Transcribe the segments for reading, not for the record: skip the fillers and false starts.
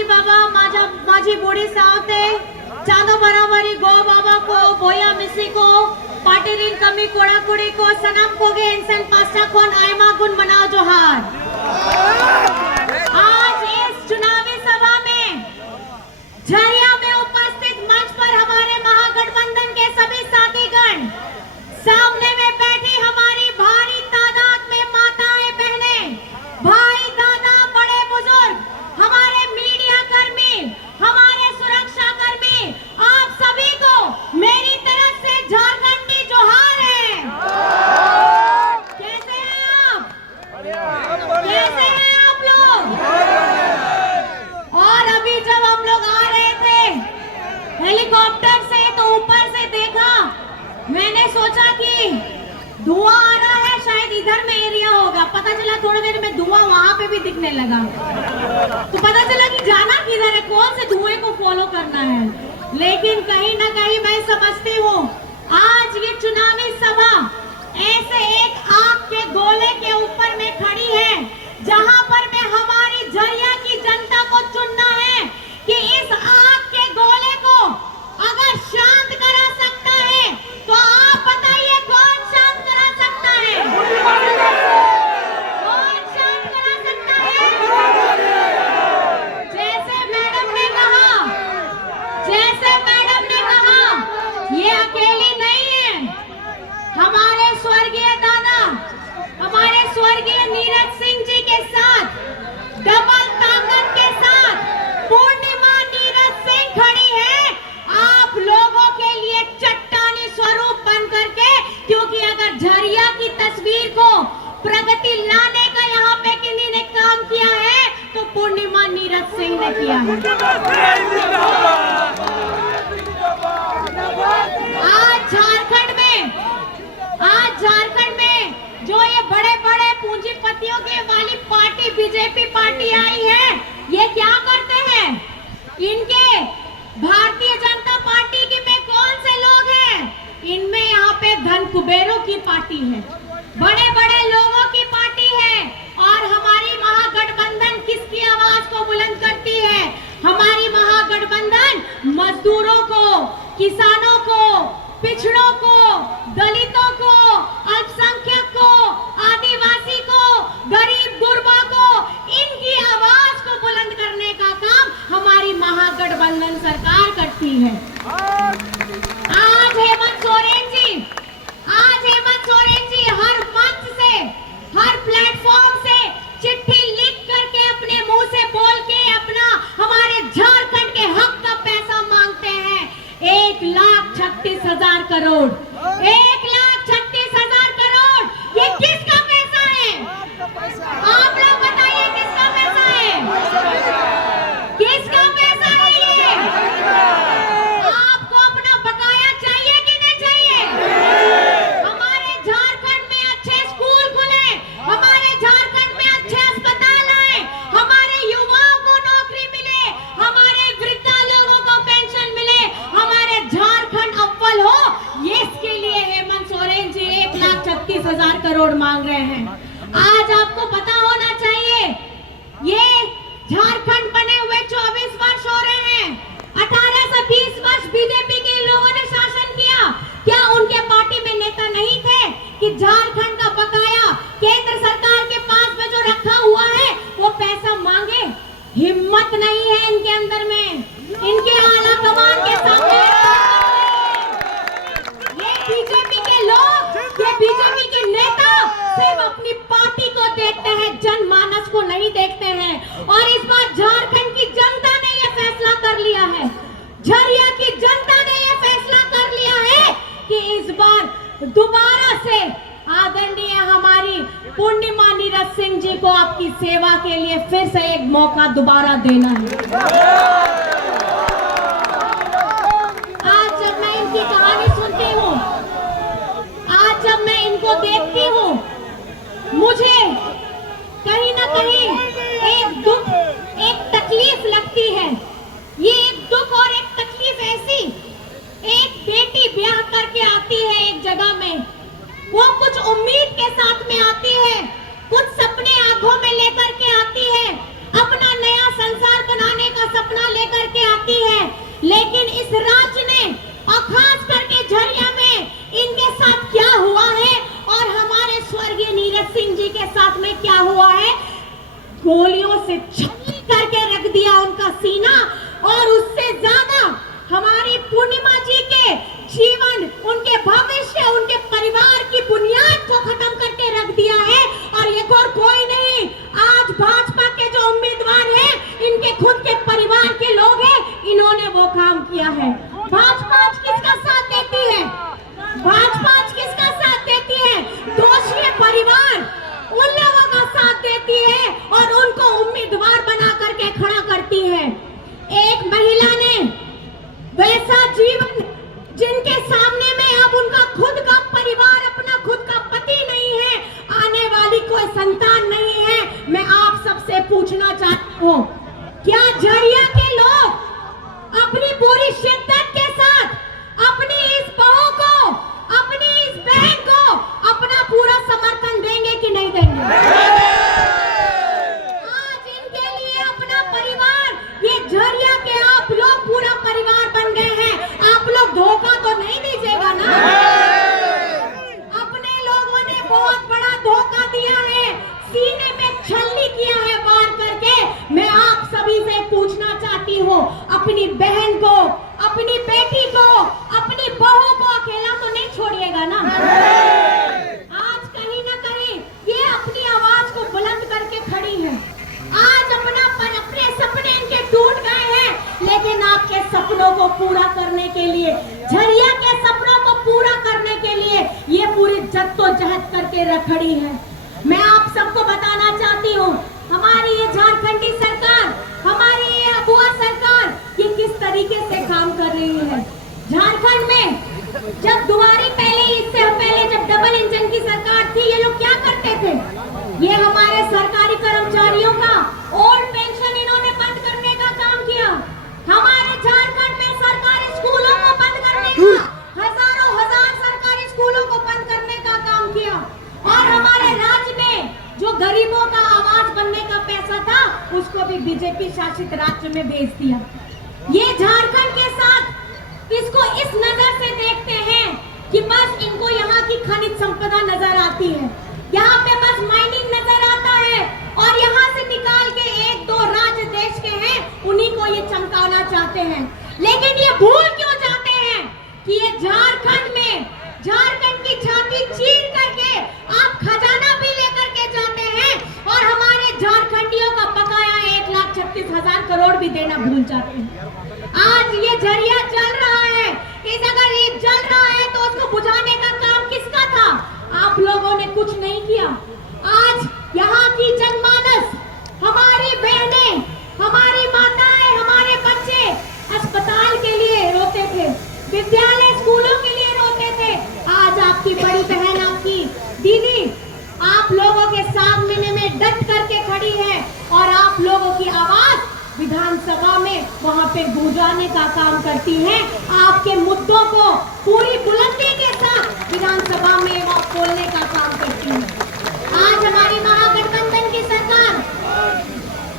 माझी बाबा माझी बुढ़ी सावते चांदो बराबरी गो बाबा को बोया मिसी को पाटिलीन कमी कोड़ा कुड़ी को सनम कोगे इंसान पास्ता खोन आयमा गुन मनाओ जोहार। आज इस चुनावी सभा में झरिया में उपस्थित मंच पर हमारे महागठबंधन के सभी साथीगण, सामने में बैठी हमारी भारी तादाद में माताएं बहनें, भाई दादा बड़े बुजुर्ग, हमारे मीडिया कर्मी, हमारे सुरक्षा कर्मी, आप सभी को मेरी तरफ से झारखंडी जोहार है। कैसे हैं आप? कैसे हैं आप लोग? और अभी जब हम लोग आ रहे थे हेलीकॉप्टर से तो ऊपर से देखा, मैंने सोचा कि धुआं आ रहा है, शायद इधर में एरिया होगा। पता चला थोड़ी देर में धुआं वहां पे भी दिखने लगा, तो पता चला कि जाना किधर है, कौन से धुएं को फॉलो करना है। लेकिन कहीं ना कहीं मैं समझती हूँ आज ये चुनावी सभा ऐसे एक आग के गोले के ऊपर में खड़ी है, जहां पर मैं हमारी झरिया की जनता को चुनना है कि इस आग के गोले को अगर शांत करा सकता है तो आप बताइए कौन शांत करा सकता है? कौन शांत करा सकता है? जैसे मैडम ने कहा ये अकेली नहीं है। हमारे स्वर्गीय दादा, हमारे स्वर्गीय नीरज सिंह जी के साथ डबल ताकत के साथ पूर्णिमा नीरज सिंह खड़ी है आप लोगों के लिए चट्टानी स्वरूप बन करके, क्योंकि अगर झरिया की तस्वीर को प्रगति लाने का यहाँ पे किन्हीं ने काम किया है तो पूर्णिमा नीरज सिंह ने किया है। आज झारखंड में जो ये बड़े बड़े पूंजीपतियों के वाली पार्टी बीजेपी पार्टी आई है, ये क्या करते हैं? इनके भारतीय जनता पार्टी के में कौन से लोग हैं? इनमें यहाँ पे धन कुबेरों की पार्टी है, बड़े बड़े लोगों की पार्टी है। और हमारी महागठबंधन किसकी आवाज को बुलंद करती है? हमारी महागठबंधन मजदूरों को, किसानों को, पिछड़ों को, दलितों को, अल्पसंख्यक को, आदिवासी को, गरीब गुरबा को, इनकी आवाज को बुलंद करने का काम हमारी महागठबंधन सरकार करती है। आज हेमंत सोरेन जी हर मंच से, हर प्लेटफॉर्म से चिट्ठी लिख करके अपने मुंह से बोल के अपना हमारे झारखंड के हक का पैसा मांगते हैं। 1,36,000 करोड़, 1,36,000 करोड़, ये किसका पैसा है? आप लोग बताइए किसका पैसा है? किसका पैसा है ये? आपको अपना बकाया चाहिए कि नहीं चाहिए? हमारे झारखंड में अच्छे स्कूल खुले, हमारे झारखंड में अच्छे अस्पताल आए, हमारे युवाओं को नौकरी मिले, हमारे वृद्धा लोगों को पेंशन मिले, हमारे झारखंड अव्वल हो, ये इसके लिए हेमंत सोरेन जी 1,36,000 करोड़ मांग रहे हैं। आज आपको पता होना चाहिए ये झारखंड बने हुए 24 वर्ष हो रहे हैं। 18 से 20 वर्ष बीजेपी के लोगों ने शासन किया। क्या उनके पार्टी में नेता नहीं थे कि झारखंड का बकाया केंद्र सरकार के पास में जो रखा हुआ है वो पैसा मांगे? हिम्मत नहीं है इनके अंदर में, इनके आला कमान के सामने। ये बीजेपी के लोग, ये बीजेपी के नेता सिर्फ अपनी पार्टी को देखते हैं, जनमानस को नहीं देखते हैं। और इस बार झारखंड की जनता ने यह फैसला कर लिया है, झरिया की जनता ने यह फैसला कर लिया है कि इस बार दोबारा से आदरणीय हमारी पूर्णिमा नीरज सिंह जी को आपकी सेवा के लिए फिर से एक मौका दोबारा देना है। आज जब मैं इनकी कहानी सुनती हूँ, आज जब मैं इनको देखती हूँ, मुझे कहीं ना कहीं एक दुख, एक तकलीफ लगती है। ये एक दुख और एक तकलीफ ऐसी, एक बेटी ब्याह करके आती है एक जगह में, वो कुछ उम्मीद के साथ में आती है, कुछ सपने आंखों में लेकर के आती है, अपना नया संसार बनाने का गोलियों से छलनी करके रख दिया उनका सीना, और उससे ज्यादा हमारी पूर्णिमा जी के जीवन, उनके भविष्य, उनके परिवार की बुनियाद को खत्म करके रख दिया है। और ये कोई नहीं, आज भाजपा के जो उम्मीदवार हैं, इनके खुद के परिवार के लोग हैं, इन्होंने वो काम किया है। भाजपा आज किसका साथ देती है? भाजपा आज किसका साथ देती है? दोषी परिवार उन लोगों का साथ देती है और उनको उम्मीदवार बना करके खड़ा करती है। एक महिला ने वैसा जीवन, जिनके सामने में अब उनका खुद का परिवार, अपना खुद का पति नहीं है, आने वाली कोई संतान नहीं है। मैं आप सबसे पूछना चाहती हूँ, क्या झरिया के लोग अपनी पूरी शिद्दत के साथ अपनी इस बहू को, अपनी इस बहन को अपना पूरा समर्थन देंगे कि नहीं देंगे? आज इनके लिए अपना परिवार, ये झरिया के आप लोग पूरा परिवार बन गए हैं। आप लोग धोखा तो नहीं दीजिएगा ना? अपने लोगों ने बहुत बड़ा धोखा दिया है, सीने में छलनी किया है वार करके। मैं आप सभी से पूछना चाहती हूँ, अपनी बहन को, अपनी बेटी को, अपनी बहू को अकेला तो नहीं छोड़िएगा ना? आज कहीं ना कहीं ये अपनी आवाज को बुलंद करके खड़ी है। आज अपने सपने इनके टूट गए हैं, लेकिन आपके सपनों को पूरा करने के लिए, झरिया के सपनों को पूरा करने के लिए ये पूरी जद्दोजहद करके खड़ी है। मैं आप सबको बताना चाहती हूँ, हमारी ये झारखंडी सरकार, हमारी ये अबुआ सरकार, ये किस तरीके से काम कर रही है। झारखंड में जब दुआरी पहले, इससे पहले जब डबल इंजन की सरकार थी, ये लोग क्या करते थे? ये हमारे सरकारी कर्मचारियों का ओल्ड पेंशन इन्होंने बंद करने का काम किया। हमारे झारखंड में सरकारी स्कूलों को बंद करने का, हजारों हजार सरकारी स्कूलों को बंद करने का काम किया। और हमारे राज्य में जो गरीबों का आवाज बनने का पैसा था, उसको भी बीजेपी शासित राज्य में भेज दिया। ये झारखंड के साथ इसको इस नजर से देखते हैं कि बस इनको यहाँ की खनिज संपदा नजर आती है, यहाँ पे बस माइनिंग नजर आता है, और यहाँ से निकाल के एक दो राज्य देश के हैं, उन्हीं को ये चमकाना चाहते हैं। लेकिन ये भूल क्यों जाते हैं कि ये झारखंड में, झारखंड की छाती चीर करके आप खजाना भी लेकर के जाते हैं, और हमारे झारखंडियों का बकाया 1,36,000 करोड़ भी देना भूल जाते हैं। आज ये झरिया जल रहा है, अगर ये जल रहा है तो उसको बुझाने का काम किसका था? आप लोगों ने कुछ नहीं किया। आज यहाँ की जनमानस, हमारी बहनें, हमारी माताएं, हमारे बच्चे अस्पताल के लिए रोते थे, विद्यालय स्कूलों के लिए रोते थे। आज आपकी बड़ी बहन, आपकी दीदी आप लोगों के सामने में डट करके खड़ी है, और आप लोगों की आवाज विधानसभा में वहां पे गूंजाने का काम करती है। आपके मुद्दों को पूरी बुलंदी के साथ विधानसभा में वो बोलने का काम करती है। आज हमारी महागठबंधन की सरकार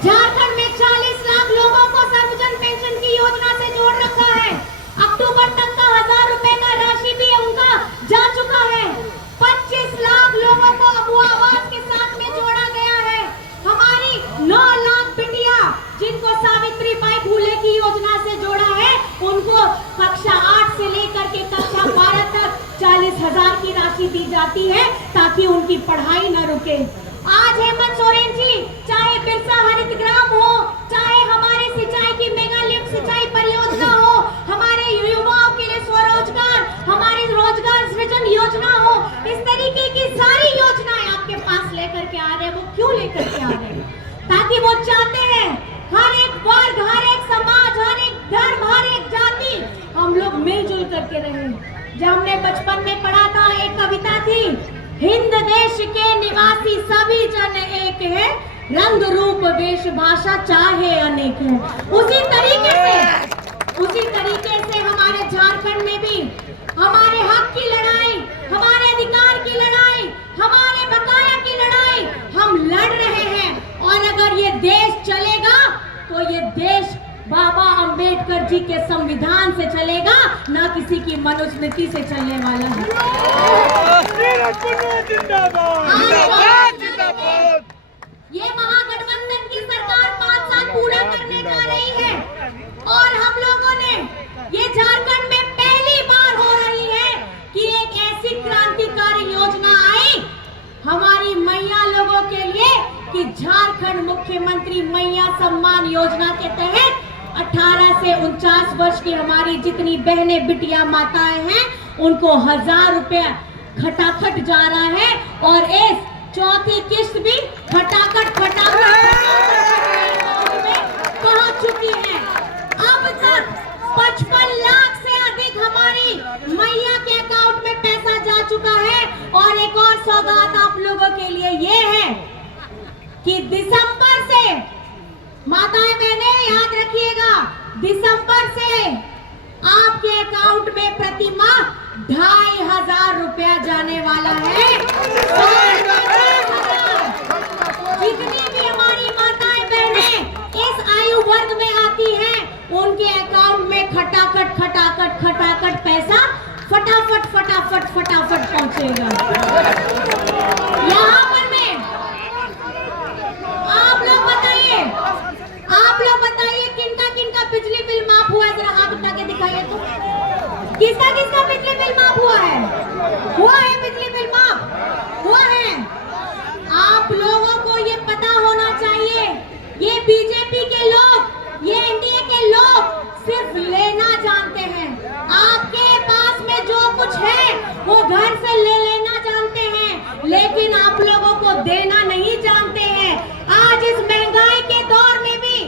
झारखंड में 40 लाख लोगों को सर्वजन पेंशन की योजना से जोड़ रखा है। अक्टूबर तक का 1000 रुपए का राशि भी उनका जा चुका है। 25 लाख लोगों को अबुआ आवास के साथ में जोड़ा गया है। हमारी 9 लाख बिटिया, जिनको सावित्री बाई फुले की योजना से जोड़ा है, उनको कक्षा 8 से लेकर के कक्षा 12 तक 40,000 की राशि दी जाती है, ताकि उनकी पढ़ाई न रुके। आज हेमंत सोरेन जी, चाहे बिरसा हरित ग्राम हो, चाहे हमारे सिंचाई की मेगा लिफ्ट सिंचाई परियोजना हो, हमारे युवाओं के लिए स्वरोजगार, हमारी रोजगार सृजन योजना हो, इस तरीके की सारी योजनाएं आपके पास लेकर के आ रहे हैं। वो क्यों लेकर के आ रहे हैं? ताकि वो चाहते हैं हर एक वर्ग, हर एक समाज, हर एक धर्म, हर एक जाति, हम लोग मिलजुल करके रहें। जब हमने बचपन में पढ़ा था, एक कविता थी, हिंद देश के निवासी सभी जन एक है, रंग रूप वेश भाषा चाहे अनेक है। उसी तरीके से हमारे झारखंड में भी हमारे हक की लड़ाई, हमारे अधिकार की लड़ाई, हमारे बकाया की लड़ाई हम लड़ रहे हैं। और अगर ये देश चलेगा तो ये देश बाबा अंबेडकर जी के संविधान से चलेगा, ना किसी की मनुस्मृति से चलने वाला है। ये महागठबंधन झारखंड मुख्यमंत्री मैया सम्मान योजना के तहत 18 से 49 वर्ष की हमारी जितनी बहनें बिटिया माताएं हैं उनको 1000 रुपया खटाखट जा रहा है और इस चौथी किस्त भी खटाखट पहुंच चुकी है। अब तक 55 लाख से अधिक हमारी मैया के अकाउंट में पैसा जा चुका है। और एक और सौगात आप लोगों के लिए ये है कि दिसंबर से माताएं बहनें याद रखिएगा, दिसंबर से आपके अकाउंट में प्रति माह 2500 रुपया जाने वाला है। जितनी भी हमारी माताएं बहनें इस आयु वर्ग में आती हैं उनके अकाउंट में खटाखट पैसा फटाफट पहुंचेगा। यहाँ पर मैं आप लोग बताइए किनका बिजली बिल माफ हुआ है, जरा हाथ उठा के दिखाइए तो। किसका बिजली बिल माफ हुआ है? बिजली बिल माफ हुआ है। आप लोगों को ये पता होना चाहिए, ये बीजेपी के लोग, ये एनडीए के लोग सिर्फ लेना जानते हैं। आपके पास में जो कुछ है वो घर से ले लेना जानते हैं, लेकिन आप लोगों को देना नहीं जानते हैं। आज इस महंगाई के दौर में भी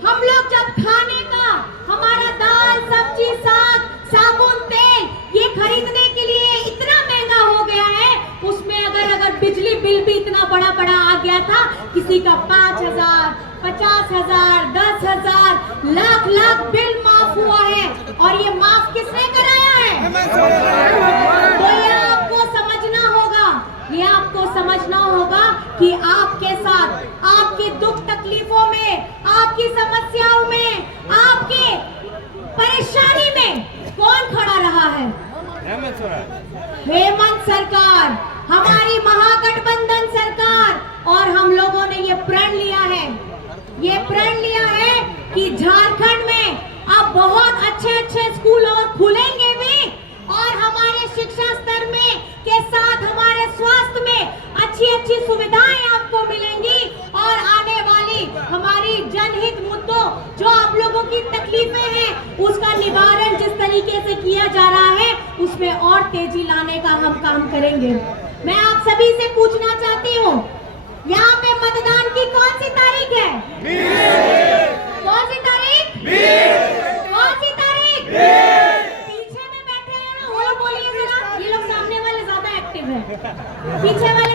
हम लोग जब खाने का हमारा दाल सब्जी साग साबुन तेल ये खरीदने के लिए इतना महंगा हो गया है, उसमें अगर बिजली बिल भी इतना बड़ा आ गया था, किसी का 5000 50,000 10,000 लाख बिल माफ हुआ है। और ये माफ किसने कराया है? तो ये आपको समझना होगा कि आपके साथ आपकी दुख तकलीफों में, आपकी समस्याओं में, आपके परेशानी में कौन खड़ा रहा है? हेमंत सरकार, हमारी महागठबंधन सरकार। और हम लोगों ने ये प्रण लिया है कि झारखंड में अब बहुत अच्छे स्कूल और खुलेंगे भी, और हमारे शिक्षा स्तर में के साथ हमारे स्वास्थ्य में अच्छी सुविधाएं आपको मिलेंगी। और आने वाली हमारी जनहित मुद्दों जो आप लोगों की तकलीफें हैं उसका निवारण जिस तरीके से किया जा रहा है उसमें और तेजी लाने का हम काम करेंगे। मैं आप सभी से पूछना चाहती हूँ, यहाँ पे मतदान की कौन सी तारीख है? कौन सी तारीख? कौन सी तारीख? पीछे में बैठे हैं ना, वो बोलिए जरा। ये लोग सामने वाले ज्यादा एक्टिव है, पीछे वाले